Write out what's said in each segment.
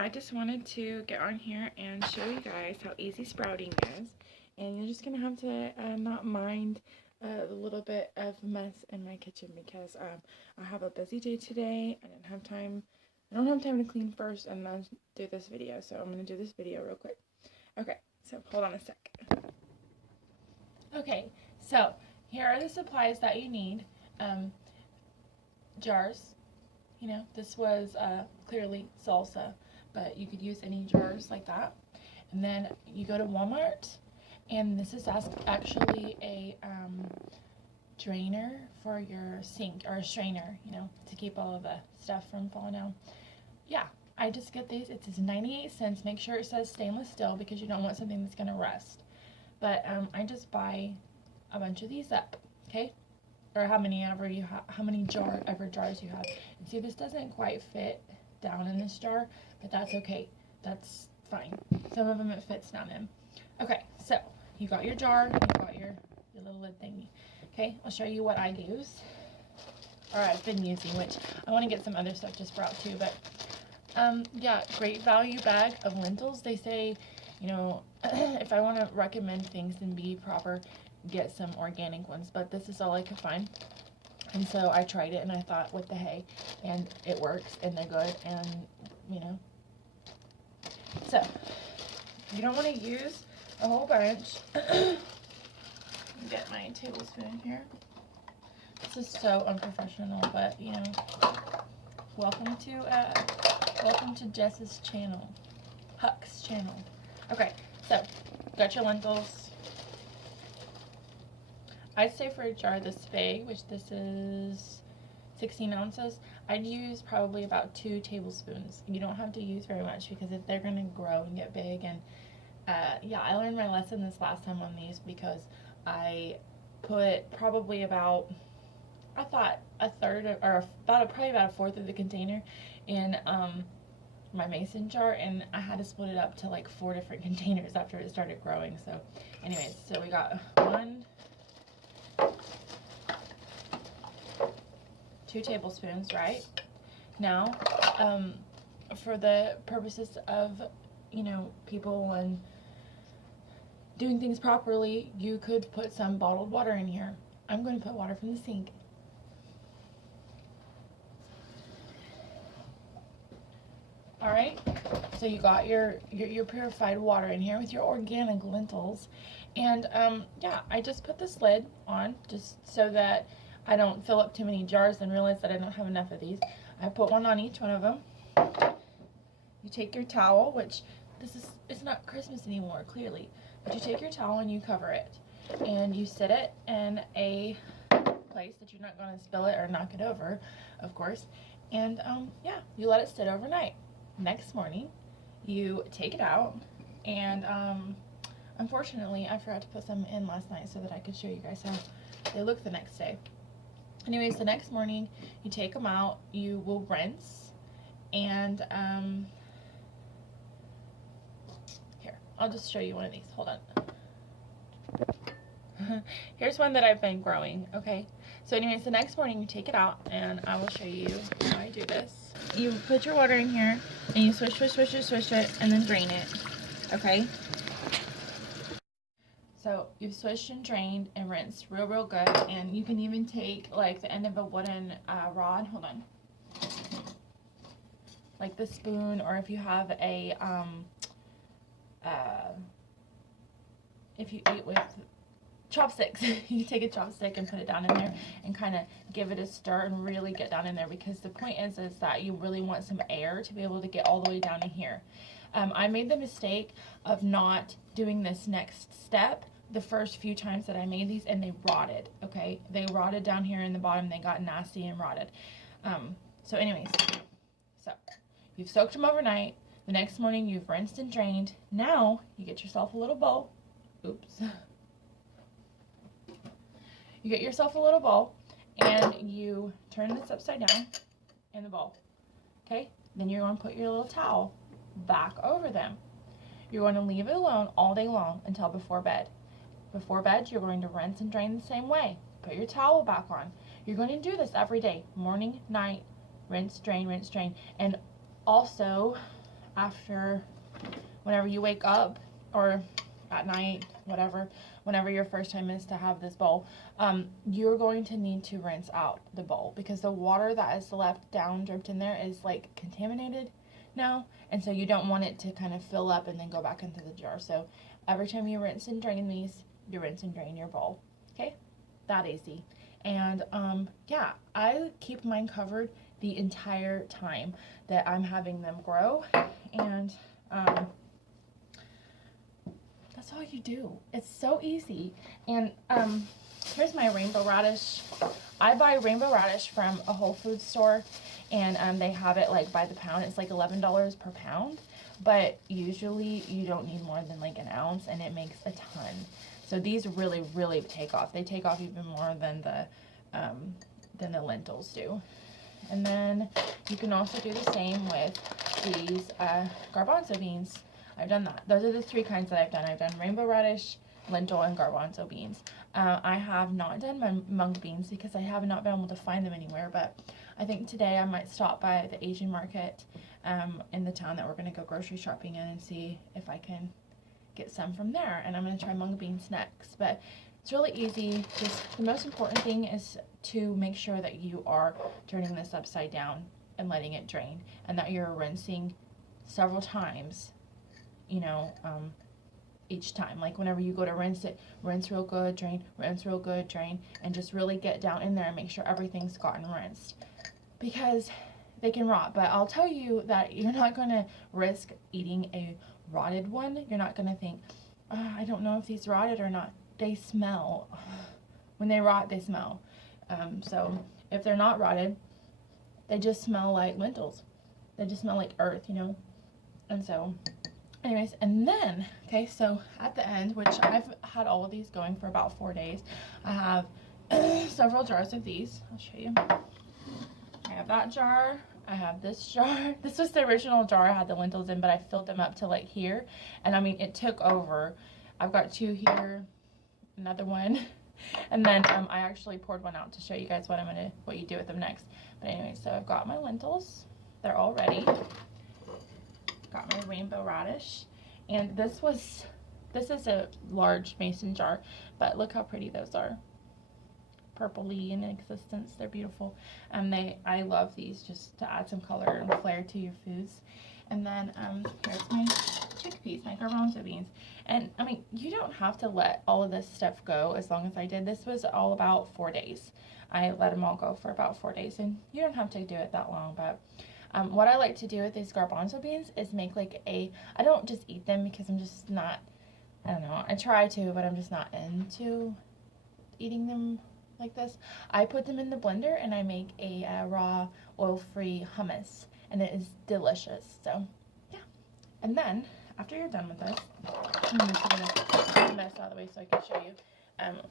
I just wanted to get on here and show you guys how easy sprouting is. And you're just going to have to not mind the little bit of mess in my kitchen because I have a busy day today. I don't have time to clean first and then do this video. So I'm going to do this video real quick. Okay, so hold on a sec. Okay, so here are the supplies that you need. Jars. You know, this was clearly salsa, but you could use any jars like that. And then you go to Walmart, and this is actually a drainer for your sink, or a strainer, you know, to keep all of the stuff from falling out. Yeah, I just get these. It says 98 cents. Make sure it says stainless steel because you don't want something that's going to rust. But I just buy a bunch of these up, okay? Or how many jars you have. And see, this doesn't quite fit down in this jar, but that's okay. That's fine. Some of them it fits down in. Okay, so you got your jar, you got your little lid thingy. Okay, I'll show you what I use, or I've been using, which I want to get some other stuff to sprout too. But yeah, great value bag of lentils. They say, you know, if I want to recommend things and be proper, get some organic ones, but this is all I could find, and so I tried it and I thought, what the hey, and it works and they're good, and you know, so you don't want to use a whole bunch. Get my tablespoon here. This is so unprofessional, but you know, welcome to Jess's channel, Huck's channel. Okay, so got your lentils. I'd say for a jar this big, which this is 16 ounces, I'd use probably about 2 tablespoons. You don't have to use very much because if they're going to grow and get big, and yeah, I learned my lesson this last time on these because I put probably about, I thought a third of, or probably about a fourth of the container in my mason jar, and I had to split it up to like 4 different containers after it started growing. So anyways, so we got 2 tablespoons, right? Now, for the purposes of, you know, people and doing things properly, you could put some bottled water in here. I'm going to put water from the sink. All right, so you got your purified water in here with your organic lentils, and yeah, I just put this lid on just so that I don't fill up too many jars and realize that I don't have enough of these. I put one on each one of them. You take your towel, which it's not Christmas anymore, clearly, but you take your towel and you cover it, and you sit it in a place that you're not going to spill it or knock it over, of course, and yeah, you let it sit overnight. Next morning, you take it out, and unfortunately, I forgot to put some in last night so that I could show you guys how they look the next day. Anyways, the next morning, you take them out, you will rinse, and here, I'll just show you one of these. Hold on. Here's one that I've been growing, okay? So anyways, the next morning, you take it out, and I will show you how I do this. You put your water in here, and you swish it, and then drain it, okay? So you've swished and drained and rinsed real good, and you can even take like the end of a wooden rod, hold on, like the spoon, or if you have a, if you eat with chopsticks, you take a chopstick and put it down in there and kind of give it a stir and really get down in there, because the point is that you really want some air to be able to get all the way down in here. I made the mistake of not doing this next step the first few times that I made these, and they rotted, okay? They rotted down here in the bottom. They got nasty and rotted. So anyways, so you've soaked them overnight. The next morning you've rinsed and drained. Now you get yourself a little bowl. Oops. You get yourself a little bowl, and you turn this upside down in the bowl, okay? Then you're going to put your little towel back over them. You're going to leave it alone all day long until before bed. Before bed, you're going to rinse and drain the same way. Put your towel back on. You're going to do this every day, morning, night, rinse, drain, and also after, whenever you wake up or at night, whatever, whenever your first time is to have this bowl, you're going to need to rinse out the bowl because the water that is left down dripped in there is like contaminated now, and so you don't want it to kind of fill up and then go back into the jar. So every time you rinse and drain these, you rinse and drain your bowl. Okay, that easy. And yeah, I keep mine covered the entire time that I'm having them grow, and that's all you do. It's so easy. And here's my rainbow radish. I buy rainbow radish from a Whole Foods store, and they have it like by the pound. It's like $11 per pound, but usually you don't need more than like an ounce, and it makes a ton. So these really, really take off. They take off even more than the lentils do. And then you can also do the same with these garbanzo beans. I've done that. Those are the 3 kinds that I've done. I've done rainbow radish, lentil, and garbanzo beans. I have not done mung beans because I have not been able to find them anywhere, but I think today I might stop by the Asian market in the town that we're going to go grocery shopping in and see if I can get some from there, and I'm going to try mung beans next. But it's really easy. Just the most important thing is to make sure that you are turning this upside down and letting it drain, and that you're rinsing several times, you know, each time. Like whenever you go to rinse it, rinse real good, drain, rinse real good, drain, and just really get down in there and make sure everything's gotten rinsed, because they can rot. But I'll tell you that you're not going to risk eating a rotted one. You're not going to think, oh, I don't know if these rotted or not. They smell. When they rot, they smell. So if they're not rotted, they just smell like lentils. They just smell like earth, you know. And so anyways, and then, okay, so at the end, which I've had all of these going for about 4 days, I have several jars of these. I'll show you. I have that jar. I have this jar. This was the original jar I had the lentils in, but I filled them up to like here. And I mean, it took over. I've got 2 here, another one. And then I actually poured one out to show you guys what you do with them next. But anyway, so I've got my lentils. They're all ready. Got my rainbow radish. And this is a large mason jar, but look how pretty those are. Purpley in existence. They're beautiful. I love these just to add some color and flair to your foods. And then here's my chickpeas, my garbanzo beans. And I mean, you don't have to let all of this stuff go as long as I did. This was all about 4 days. I let them all go for about 4 days, and you don't have to do it that long. But what I like to do with these garbanzo beans is make like I don't just eat them because I'm just not, I don't know, I try to, but I'm just not into eating them like this. I put them in the blender and I make a raw oil-free hummus, and it is delicious. So yeah. And then after you're done with this, I'm just gonna get the mess out of the way so I can show you.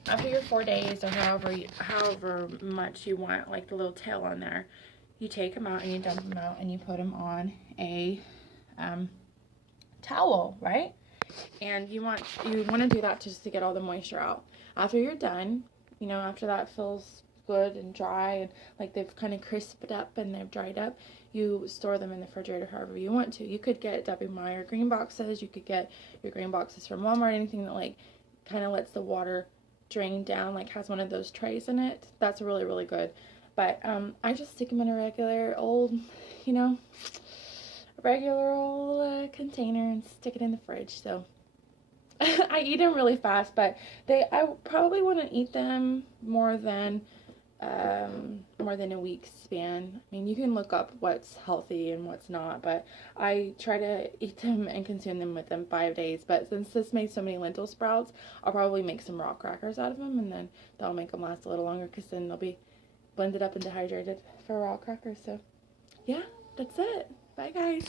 After your 4 days, or however much you want, like the little tail on there, you take them out and you dump them out and you put them on a towel, right? And you want to do that just to get all the moisture out. After you're done, you know, after that feels good and dry and like they've kind of crisped up and they've dried up, you store them in the refrigerator however you want to. You could get W. Meyer green boxes. You could get your green boxes from Walmart. Anything that like kind of lets the water drain down, like has one of those trays in it. That's really, really good. But I just stick them in a regular old, you know, regular old container and stick it in the fridge. So I eat them really fast, but I probably wouldn't eat them more than a week's span. I mean, you can look up what's healthy and what's not, but I try to eat them and consume them within 5 days. But since this made so many lentil sprouts, I'll probably make some raw crackers out of them, and then that'll make them last a little longer because then they'll be blended up and dehydrated for raw crackers. So yeah, that's it. Bye guys.